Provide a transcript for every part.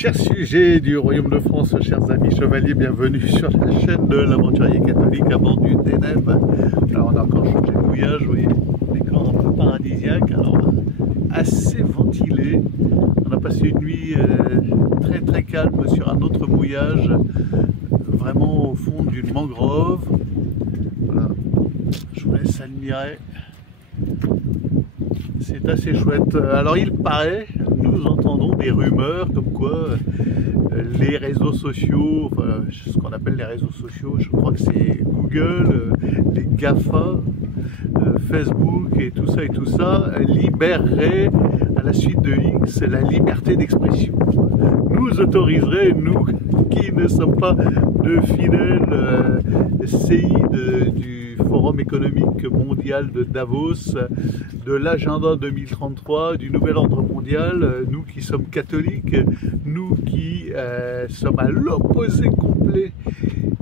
Chers sujets du Royaume de France, chers amis chevaliers, bienvenue sur la chaîne de l'aventurier catholique à bord du Deneb. Alors on a encore changé de mouillage, vous voyez, décor un peu paradisiaque, alors assez ventilé. On a passé une nuit très calme sur un autre mouillage, vraiment au fond d'une mangrove. Voilà, je vous laisse admirer. C'est assez chouette. Alors il paraît, nous entendons des rumeurs comme quoi les réseaux sociaux, enfin ce qu'on appelle les réseaux sociaux, je crois que c'est Google, les GAFA, Facebook et tout ça, libéreraient à la suite de X la liberté d'expression. Nous autoriserait, nous qui ne sommes pas de fidèles CI du Forum économique mondial de Davos, de l'agenda 2033, du nouvel ordre mondial, nous qui sommes catholiques, nous qui sommes à l'opposé complet,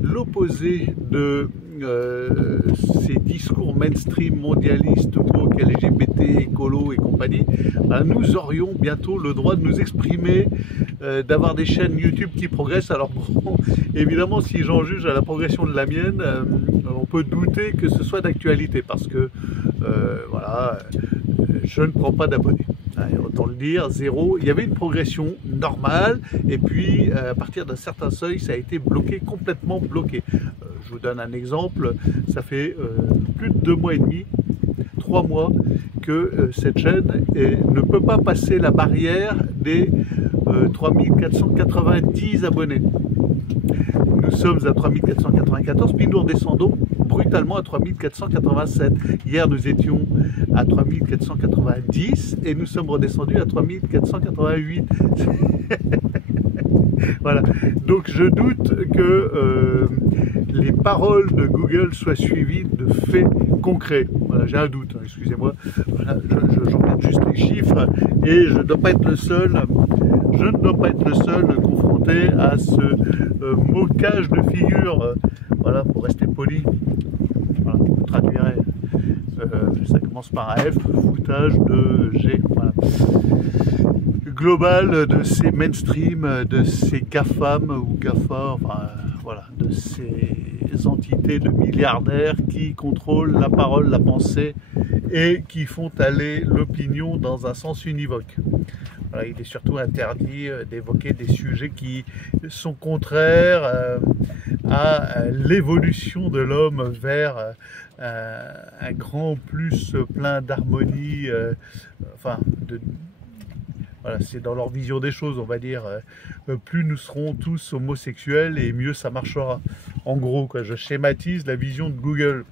l'opposé de ces discours mainstream mondialistes, woke, LGBT, écolo et compagnie, nous aurions bientôt le droit de nous exprimer, d'avoir des chaînes YouTube qui progressent. Alors bon, évidemment, si j'en juge à la progression de la mienne, on peut douter que ce soit d'actualité parce que voilà, je ne prends pas d'abonnés. Autant le dire, zéro. Il y avait une progression normale et puis à partir d'un certain seuil, ça a été bloqué, complètement bloqué. Je vous donne un exemple, ça fait plus de 2 mois et demi, 3 mois que cette chaîne ne peut pas passer la barrière des 3490 abonnés. Nous sommes à 3494, puis nous redescendons brutalement à 3487. Hier, nous étions à 3490 et nous sommes redescendus à 3488. Voilà. Donc je doute que les paroles de Google soient suivies de faits concrets. Voilà, j'ai un doute, hein, excusez-moi. Voilà, je regarde juste les chiffres et je ne dois pas être le seul. Je ne dois pas être le seul confronté à ce moquage de figure. Voilà, pour rester poli. Voilà, vous traduirez. Ça commence par un F, foutage de G. Voilà. Global de ces mainstream, de ces GAFAM ou GAFA, enfin voilà, de ces entités de milliardaires qui contrôlent la parole, la pensée et qui font aller l'opinion dans un sens univoque. Voilà, il est surtout interdit d'évoquer des sujets qui sont contraires à l'évolution de l'homme vers un grand plus plein d'harmonie, enfin voilà, c'est dans leur vision des choses, on va dire, plus nous serons tous homosexuels et mieux ça marchera. En gros, quoi, je schématise la vision de Google.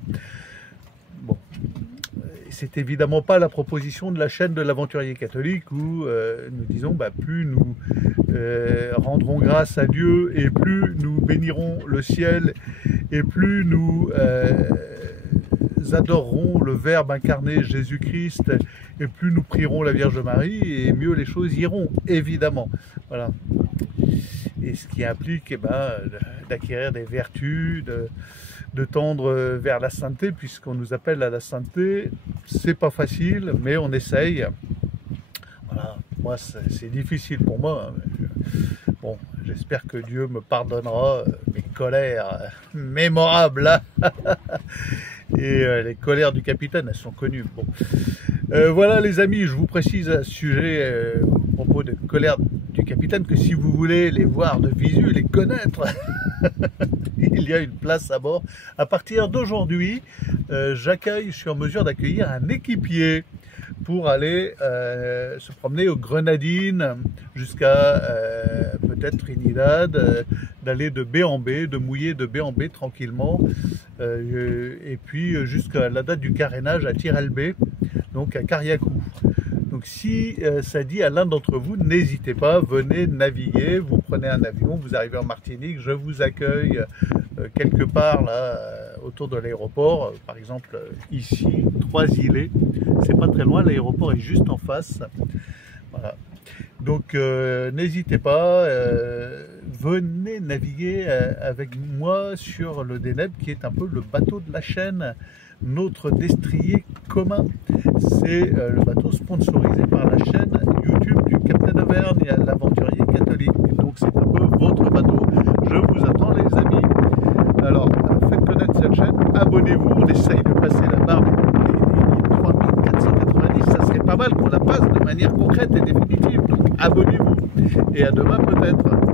Bon, c'est évidemment pas la proposition de la chaîne de l'aventurier catholique où nous disons plus nous rendrons grâce à Dieu et plus nous bénirons le ciel et plus nous adorerons le Verbe incarné Jésus-Christ et plus nous prierons la Vierge Marie et mieux les choses iront, évidemment. Voilà. Et ce qui implique d'acquérir des vertus, de tendre vers la sainteté, puisqu'on nous appelle à la sainteté. C'est pas facile, mais on essaye. Voilà. Moi, c'est difficile pour moi. Bon, j'espère que Dieu me pardonnera mes colères mémorables. Et les colères du capitaine, elles sont connues. Bon. Voilà les amis, je vous précise à ce sujet, à propos de colère du capitaine, que si vous voulez les voir de visu, les connaître, il y a une place à bord. À partir d'aujourd'hui, je suis en mesure d'accueillir un équipier pour aller se promener aux Grenadines jusqu'à peut-être Trinidad, d'aller de baie en baie, de mouiller de baie en baie tranquillement, et puis jusqu'à la date du carénage à Tirel-Bay, donc à Carriacou. Donc si ça dit à l'un d'entre vous, n'hésitez pas, venez naviguer, vous prenez un avion, vous arrivez en Martinique, je vous accueille quelque part là autour de l'aéroport, par exemple ici, Trois-Îlets, c'est pas très loin, l'aéroport est juste en face. Voilà. Donc n'hésitez pas, venez naviguer avec moi sur le Deneb qui est un peu le bateau de la chaîne, notre destrier commun. C'est le bateau sponsorisé par la chaîne YouTube du Capitaine Auvergne, l'aventurier catholique. c'est un peu votre bateau. Je vous attends les amis. Alors, faites connaître cette chaîne, abonnez-vous, on essaye de passer la barre des 3490, ça serait pas mal qu'on la passe de manière concrète et définitive. Donc abonnez-vous et à demain peut-être.